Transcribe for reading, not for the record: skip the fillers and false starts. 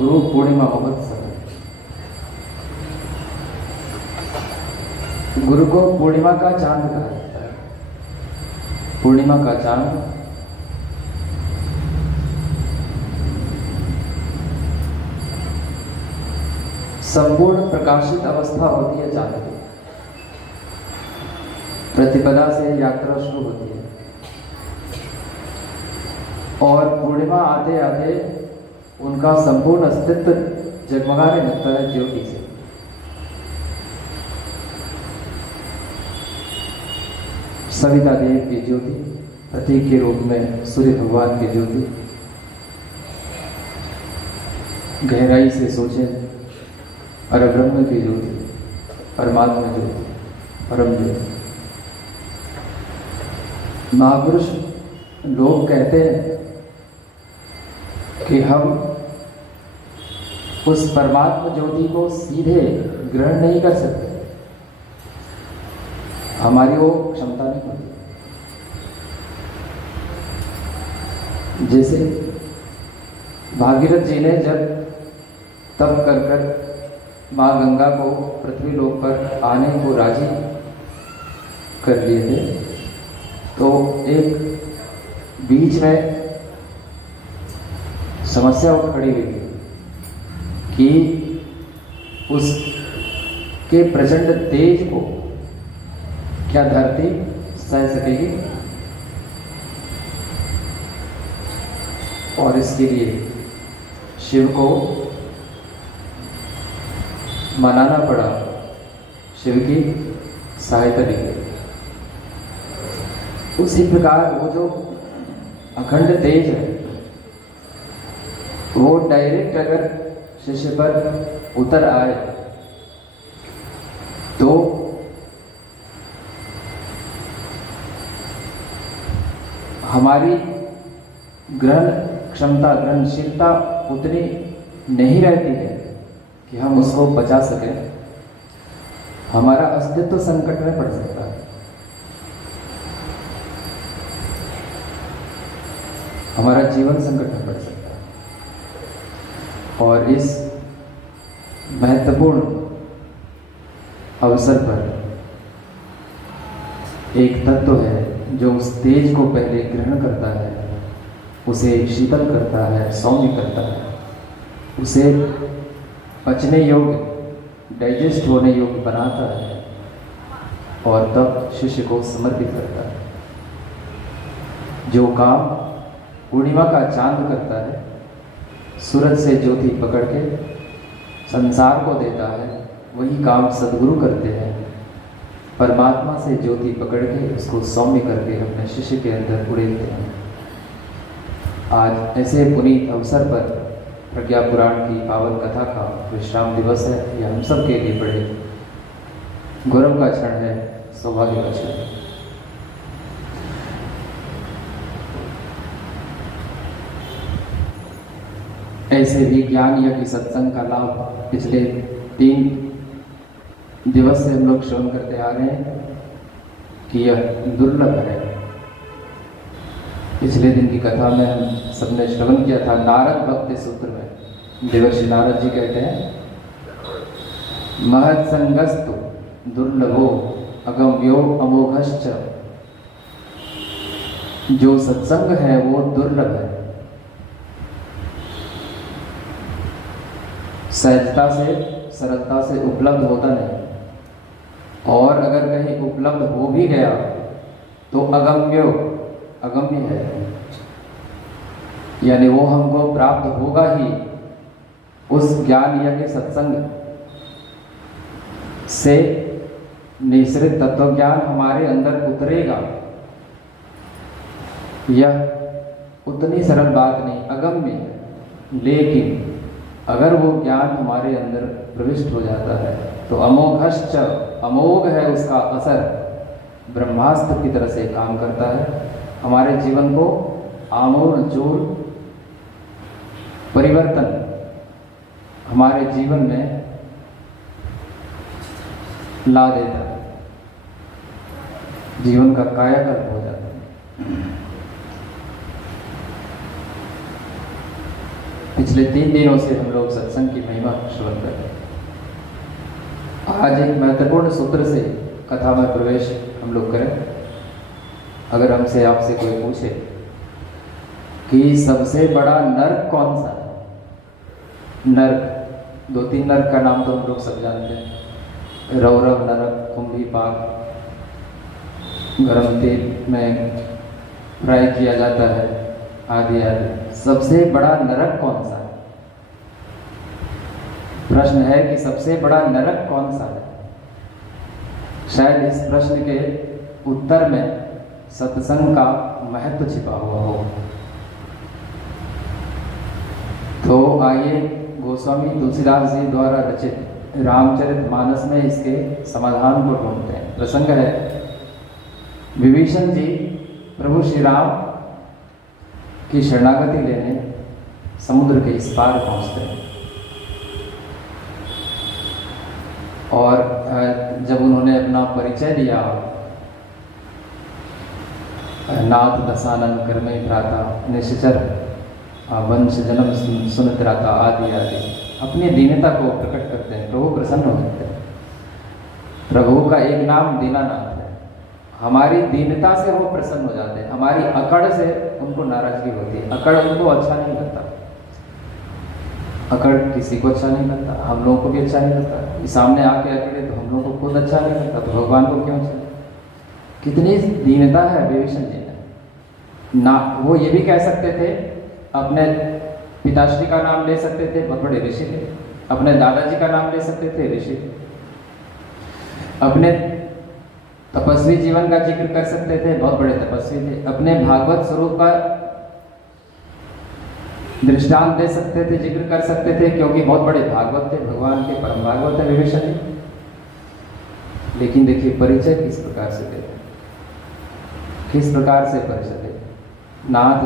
गुरु पूर्णिमा महोत्सव। गुरु को पूर्णिमा का चांद कहा जाता है। पूर्णिमा का चांद संपूर्ण प्रकाशित अवस्था होती है चांद की। प्रतिपदा से यात्रा शुरू होती है और पूर्णिमा आते आते उनका संपूर्ण अस्तित्व जगमगाने लगता है ज्योति से। सविता देव की ज्योति, प्रतीक के रूप में सूर्य भगवान की ज्योति, गहराई से सोचे परब्रह्म की ज्योति, परमात्मा ज्योति, परम ज्योति। महापुरुष लोग कहते हैं कि हम उस परमात्मा ज्योति को सीधे ग्रहण नहीं कर सकते, हमारी वो क्षमता नहीं होती। जैसे भागीरथ जी ने जब तप कर कर माँ गंगा को पृथ्वी लोक पर आने को राजी कर लिए थे, तो एक बीच में समस्या उठ खड़ी हुई कि उसके प्रचंड तेज को क्या धरती सह सकेगी, और इसके लिए शिव को मनाना पड़ा, शिव की सहायता ली। उसी प्रकार वो जो अखंड तेज है वो डायरेक्ट अगर शिष्य पर उतर आए तो हमारी ग्रहण क्षमता, ग्रहणशीलता उतनी नहीं रहती है कि हम उसको बचा सकें। हमारा अस्तित्व संकट में पड़ सकता है, हमारा जीवन संकट में पड़ सकता है। और इस महत्वपूर्ण अवसर पर एक तत्व है जो उस तेज को पहले ग्रहण करता है, उसे शीतल करता है, सौम्य करता है, उसे पचने योग्य, डाइजेस्ट होने योग्य बनाता है और तब शिष्य को समर्पित करता है। जो काम पूर्णिमा का चांद करता है, सूरज से ज्योति पकड़ के संसार को देता है, वही काम सद्गुरु करते हैं। परमात्मा से ज्योति पकड़ के उसको सौम्य करके अपने शिष्य के अंदर उड़ेलते हैं। आज ऐसे पुनीत अवसर पर प्रज्ञा पुराण की पावन कथा का विश्राम दिवस है। यह हम सब के लिए बड़े गौरव का क्षण है, सौभाग्य का क्षण है। ऐसे भी ज्ञान यज्ञ सत्संग का लाभ पिछले 3 दिवस से हम लोग श्रवण करते आ रहे हैं कि यह दुर्लभ है। पिछले दिन की कथा में हम सबने श्रवण किया था, नारद भक्ति सूत्र में देवर्षि नारद जी कहते हैं, महत् संगस्तु दुर्लभो अगम्यो अमोघश्च। जो सत्संग है वो दुर्लभ है, सहजता से, सरलता से उपलब्ध होता नहीं, और अगर कहीं उपलब्ध हो भी गया तो अगम्य है, यानी वो हमको प्राप्त होगा ही। उस ज्ञान यज्ञ सत्संग से निश्रित तत्व ज्ञान हमारे अंदर उतरेगा। यह उतनी सरल बात नहीं, अगम्य है। लेकिन अगर वो ज्ञान हमारे अंदर प्रविष्ट हो जाता है तो अमोघश्च, अमोघ है उसका असर, ब्रह्मास्त्र की तरह से काम करता है। हमारे जीवन को आमूल चूल परिवर्तन हमारे जीवन में ला देता है, जीवन का कायाकल्प हो जाता है। पिछले 3 दिनों से हम लोग सत्संग की महिमा श्रवण कर रहे हैं। आज एक महत्वपूर्ण सूत्र से कथा में प्रवेश हम लोग करें। अगर हमसे आपसे कोई पूछे कि सबसे बड़ा नर्क कौन सा है, नर्क 2-3 नर्क का नाम तो हम लोग सब जानते हैं, रौरव नरक, कुंभी पाक, गरम तेल में फ्राई किया जाता है, आदि आदि। सबसे बड़ा नरक कौन सा है? प्रश्न है कि सबसे बड़ा नरक कौन सा है। शायद इस प्रश्न के उत्तर में सत्संग का महत्व छिपा हुआ हो। तो आइए गोस्वामी तुलसीदास जी द्वारा रचित रामचरितमानस में इसके समाधान को ढूंढते हैं। प्रसंग है, विभीषण जी प्रभु श्री राम की शरणागति लेने समुद्र के इस पार पहुंचते हैं और जब उन्होंने अपना परिचय दिया, नाथ दशानन कर्मे भ्राता निश्चर वंश जन्म सुनत राता, आदि आदि अपनी दीनता को प्रकट करते हैं। प्रभु प्रसन्न हो जाते हैं। प्रभु का एक नाम दीनानाथ है। हमारी दीनता से वो प्रसन्न हो जाते हैं, हमारी अकड़ से उनको नाराजगी होती है। अकड़ उनको अच्छा नहीं लगता, अकड़ किसी को अच्छा नहीं लगता, हम लोगों को भी अच्छा नहीं लगता। सामने आके अकड़े तो हम लोगों को खुद अच्छा नहीं लगता, तो भगवान को क्यों अच्छा? कितनी दीनता है विभीषण जी में ना। वो ये भी कह सकते थे, अपने पिताश्री का नाम ले सकते थे, बहुत बड़े ऋषि थे। अपने दादाजी का नाम ले सकते थे, ऋषि। अपने तपस्वी जीवन का जिक्र कर सकते थे, बहुत बड़े तपस्वी थे। अपने भागवत स्वरूप का दृष्टांत दे सकते थे, जिक्र कर सकते थे, क्योंकि बहुत बड़े भागवत थे, भगवान के परम भागवत है विभीषण जी। लेकिन देखिए परिचय किस प्रकार से देते, किस प्रकार से परिचय देते। नाथ